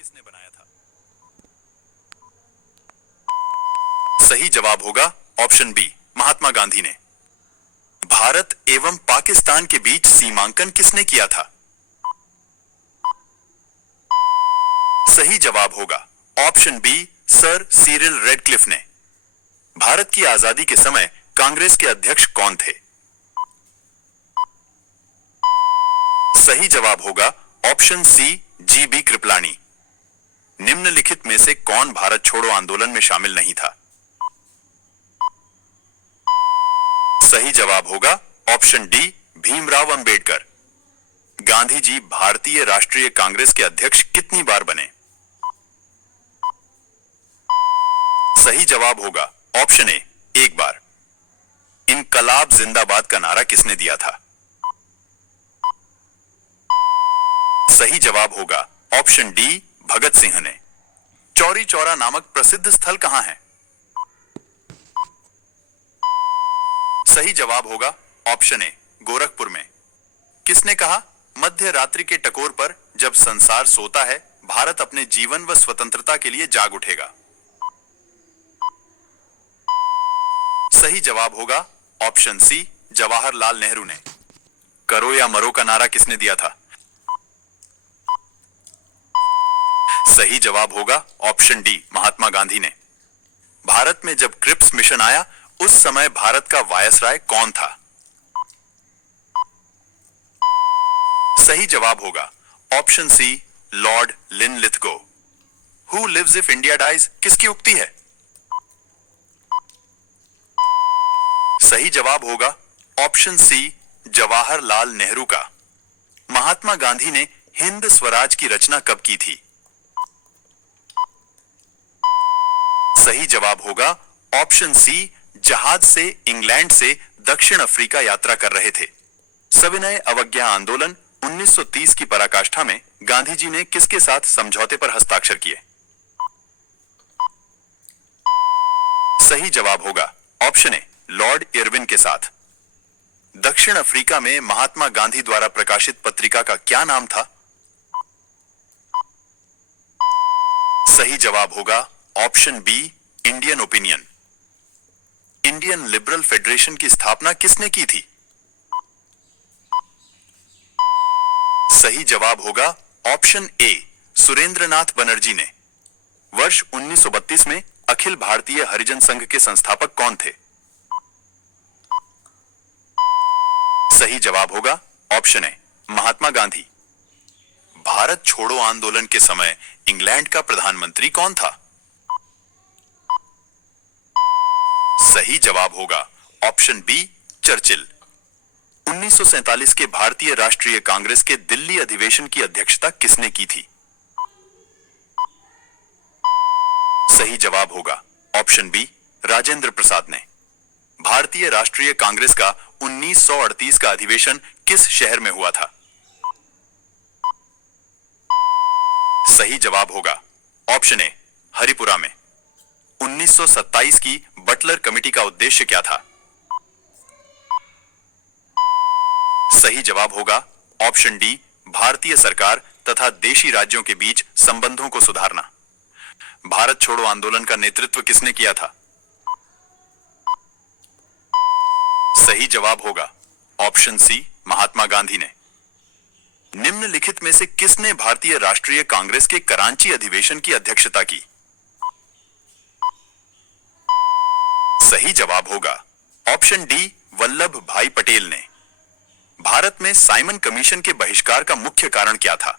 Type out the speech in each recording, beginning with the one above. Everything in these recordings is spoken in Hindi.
किसने बनाया था? सही जवाब होगा ऑप्शन बी, महात्मा गांधी ने। भारत एवं पाकिस्तान के बीच सीमांकन किसने किया था? सही जवाब होगा option B, sir Cyril Radcliffe ने। भारत की आजादी के समय कांग्रेस के अध्यक्ष कौन थे? सही जवाब होगा ऑप्शन सी, जीबी कृपलानी। निम्नलिखित में से कौन भारत छोड़ो आंदोलन में शामिल नहीं था? सही जवाब होगा ऑप्शन डी, भीमराव अंबेडकर। गांधी जी भारतीय राष्ट्रीय कांग्रेस के अध्यक्ष कितनी बार बने? सही जवाब होगा ऑप्शन ए, एक बार। इनकलाब जिंदाबाद का नारा किसने दिया था? सही जवाब होगा ऑप्शन डी, भगत सिंह ने। चौरी चौरा नामक प्रसिद्ध स्थल कहां है? सही जवाब होगा ऑप्शन ए, गोरखपुर में। किसने कहा, मध्य रात्रि के टकोर पर जब संसार सोता है, भारत अपने जीवन व स्वतंत्रता के लिए जाग उठेगा? सही जवाब होगा ऑप्शन सी, जवाहरलाल नेहरू ने। करो या मरो का नारा किसने दिया था? सही जवाब होगा ऑप्शन डी, महात्मा गांधी ने। भारत में जब क्रिप्स मिशन आया, उस समय भारत का वायसराय कौन था? सही जवाब होगा option C, Lord Linlithgow. Who lives if India dies किसकी उक्ति है? सही जवाब होगा ऑप्शन सी, जवाहरलाल नेहरू का। महात्मा गांधी ने हिंद स्वराज की रचना कब की थी? सही जवाब होगा ऑप्शन सी, जहाज से इंग्लैंड से दक्षिण अफ्रीका यात्रा कर रहे थे। सविनय अवज्ञा आंदोलन 1930 की पराकाष्ठा में गांधी जी ने किसके साथ समझौते पर हस्ताक्षर किए? सही जवाब होगा ऑप्शन ए, लॉर्ड इरविन के साथ। दक्षिण अफ्रीका में महात्मा गांधी द्वारा प्रकाशित पत्रिका का क्या नाम था? सही जवाब होगा option B, Indian Opinion. Indian Liberal Federation की स्थापना किसने की थी? सही जवाब होगा ऑप्शन ए, सुरेंद्रनाथ बनर्जी ने। वर्ष 1932 में अखिल भारतीय हरिजन संघ के संस्थापक कौन थे? सही जवाब होगा ऑप्शन ए, महात्मा गांधी। भारत छोड़ो आंदोलन के समय इंग्लैंड का प्रधानमंत्री कौन था? सही जवाब होगा ऑप्शन बी, चर्चिल। 1947 के भारतीय राष्ट्रीय कांग्रेस के दिल्ली अधिवेशन की अध्यक्षता किसने की थी? सही जवाब होगा ऑप्शन बी, राजेंद्र प्रसाद ने। भारतीय राष्ट्रीय कांग्रेस का 1938 का अधिवेशन किस शहर में हुआ था? सही जवाब होगा ऑप्शन ए, हरिपुरा में। 1927 की बटलर कमेटी का उद्देश्य क्या था? सही जवाब होगा ऑप्शन डी, भारतीय सरकार तथा देशी राज्यों के बीच संबंधों को सुधारना। भारत छोड़ो आंदोलन का नेतृत्व किसने किया था? सही जवाब होगा ऑप्शन सी, महात्मा गांधी ने। निम्नलिखित में से किसने भारतीय राष्ट्रीय कांग्रेस के करांची अधिवेशन की अध्यक्षता की? सही जवाब होगा ऑप्शन डी, वल्लभ भाई पटेल ने। भारत में साइमन कमीशन के बहिष्कार का मुख्य कारण क्या था?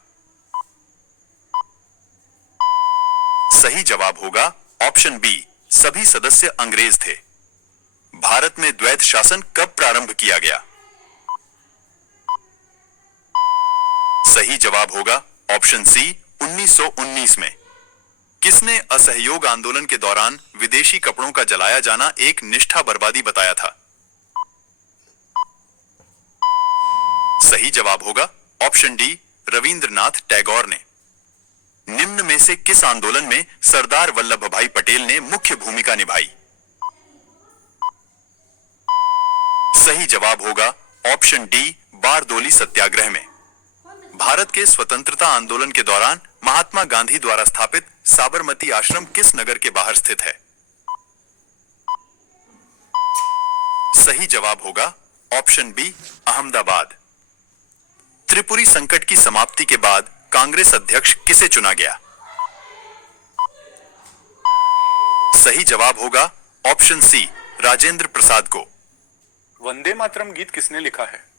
सही जवाब होगा ऑप्शन बी, सभी सदस्य अंग्रेज थे। भारत में द्वैध शासन कब प्रारंभ किया गया? सही जवाब होगा ऑप्शन सी, 1919 में। किसने असहयोग आंदोलन के दौरान विदेशी कपड़ों का जलाया जाना एक निष्ठा बर्बादी बताया था? सही जवाब होगा ऑप्शन डी, रविंद्रनाथ टैगोर ने। निम्न में से किस आंदोलन में सरदार वल्लभ भाई पटेल ने मुख्य भूमिका निभाई? सही जवाब होगा ऑप्शन डी, बारदोली सत्याग्रह में। भारत के स्वतंत्रता आंदोलन के दौरान महात्मा गांधी द्वारा स्थापित साबरमती आश्रम किस नगर के बाहर स्थित है? सही जवाब होगा ऑप्शन बी, अहमदाबाद। त्रिपुरी संकट की समाप्ति के बाद कांग्रेस अध्यक्ष किसे चुना गया? सही जवाब होगा ऑप्शन सी, राजेंद्र प्रसाद को। वंदे मातरम गीत किसने लिखा है?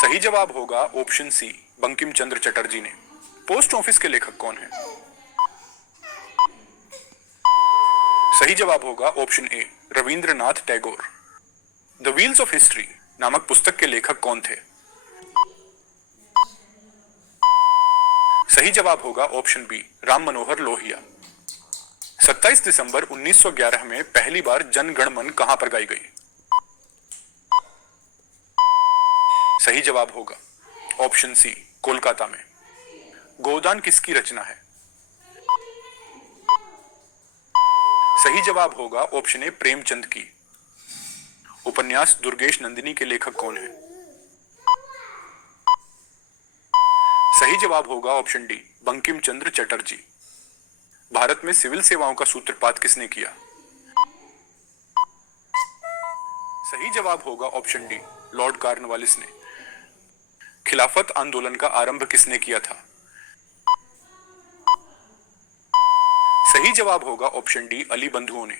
सही जवाब होगा ऑप्शन सी, बंकिम चंद्र चटर्जी ने। पोस्ट ऑफिस के लेखक कौन है? सही जवाब होगा option A, Rabindranath Tagore. The wheels of history नामक पुस्तक के लेखक कौन थे? सही जवाब होगा ऑप्शन बी, राम मनोहर लोहिया। 27 दिसंबर 1911 में पहली बार जन गण मन कहां पर गाई गई? सही जवाब होगा ऑप्शन सी, कोलकाता में। गोदान किसकी रचना है? सही जवाब होगा ऑप्शन ए, प्रेमचंद की। उपन्यास दुर्गेश नंदिनी के लेखक कौन है? सही जवाब होगा ऑप्शन डी, बंकिम चंद्र चटर्जी। भारत में सिविल सेवाओं का सूत्रपात किसने किया? सही जवाब होगा ऑप्शन डी, लॉर्ड कॉर्नवालिस ने। खिलाफत आंदोलन का आरंभ किसने किया था? सही जवाब होगा ऑप्शन डी, अली बंधुओं ने।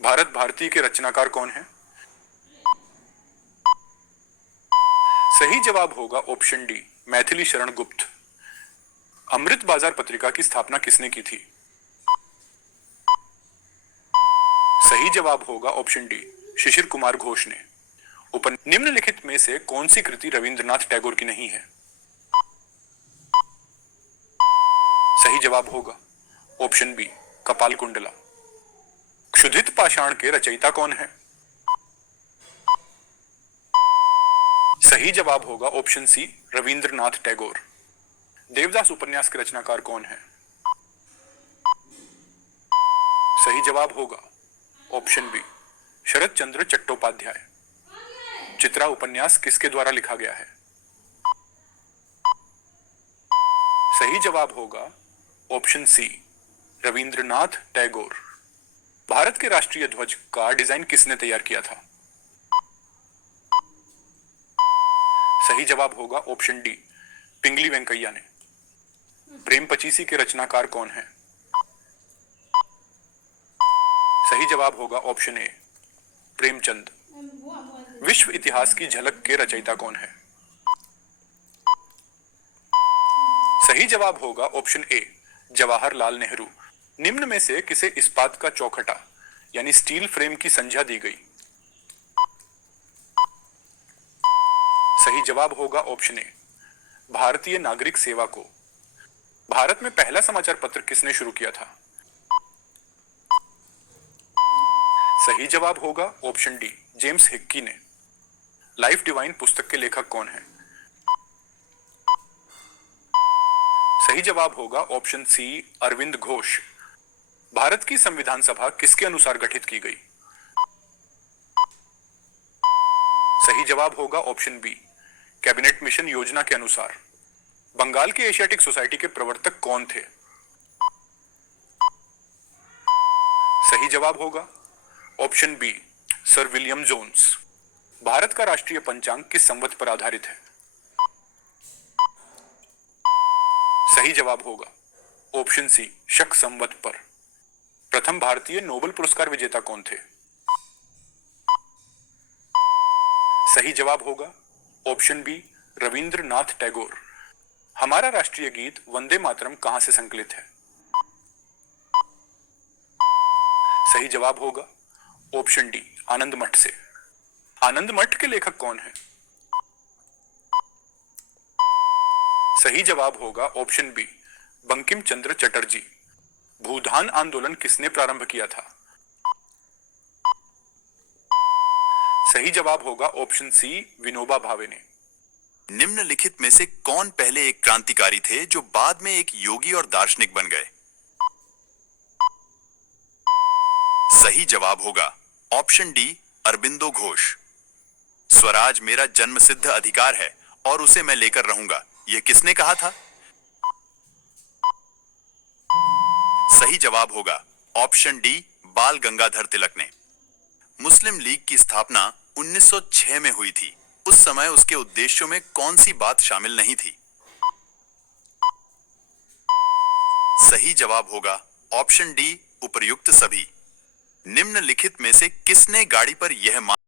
भारत भारती के रचनाकार कौन है? सही जवाब होगा ऑप्शन डी, मैथिली शरण गुप्त। अमृत बाजार पत्रिका की स्थापना किसने की थी? सही जवाब होगा ऑप्शन डी, शिशिर कुमार घोष ने। निम्नलिखित में से कौन सी कृति रविंद्रनाथ टैगोर की नहीं है? सही जवाब होगा ऑप्शन बी, कपाल कुंडला। क्षुधित पाषाण के रचयिता कौन है? सही जवाब होगा ऑप्शन सी, रविंद्रनाथ टैगोर। देवदास उपन्यास के रचनाकार कौन है? सही जवाब होगा ऑप्शन बी, शरत चंद्र चट्टोपाध्याय। चित्रा उपन्यास किसके द्वारा लिखा गया है? सही जवाब होगा ऑप्शन सी, रविंद्रनाथ टैगोर। भारत के राष्ट्रीय ध्वज का डिजाइन किसने तैयार किया था? सही जवाब होगा ऑप्शन डी, पिंगली वेंकैया ने। प्रेम पचीसी के रचनाकार कौन है? सही जवाब होगा ऑप्शन ए, प्रेमचंद। विश्व इतिहास की झलक के रचयिता कौन है? सही जवाब होगा ऑप्शन ए, जवाहरलाल नेहरू। निम्न में से किसे इस्पात का चौखटा यानी स्टील फ्रेम की संज्ञा दी गई? सही जवाब होगा ऑप्शन ए, भारतीय नागरिक सेवा को। भारत में पहला समाचार पत्र किसने शुरू किया था? सही जवाब होगा ऑप्शन डी, जेम्स हिक्की ने। लाइफ डिवाइन पुस्तक के लेखक कौन है? सही जवाब होगा ऑप्शन सी, अरविंद घोष। भारत की संविधान सभा किसके अनुसार गठित की गई? सही जवाब होगा ऑप्शन बी, कैबिनेट मिशन योजना के अनुसार। बंगाल की एशियाटिक सोसाइटी के प्रवर्तक कौन थे? सही जवाब होगा option B, sir William Jones. Bharat का राष्ट्रीय पंचांग किस संवत पर आधारित है? सही जवाब होगा ऑप्शन सी, शक संवत पर। प्रथम भारतीय नोबेल पुरस्कार विजेता कौन थे? सही जवाब होगा ऑप्शन बी, रविंद्रनाथ टैगोर। हमारा राष्ट्रीय गीत वंदे मातरम कहां से संकलित है? सही जवाब होगा ऑप्शन डी, आनंद मठ से। आनंद मठ के लेखक कौन है? सही जवाब होगा ऑप्शन बी, बंकिम चंद्र चटर्जी। भूदान आंदोलन किसने प्रारंभ किया था? सही जवाब होगा ऑप्शन सी, विनोबा भावे ने। निम्नलिखित में से कौन पहले एक क्रांतिकारी थे जो बाद में एक योगी और दार्शनिक बन गए? सही जवाब होगा ऑप्शन डी, अरबिंदो घोष। स्वराज मेरा जन्मसिद्ध अधिकार है और उसे मैं लेकर रहूंगा, यह किसने कहा था? सही जवाब होगा ऑप्शन डी, बाल गंगाधर तिलक ने। मुस्लिम लीग की स्थापना 1906 में हुई थी। उस समय उसके उद्देश्यों में कौन सी बात शामिल नहीं थी? सही जवाब होगा ऑप्शन डी, उपर्युक्त सभी। निम्नलिखित में से किसने गाड़ी पर यह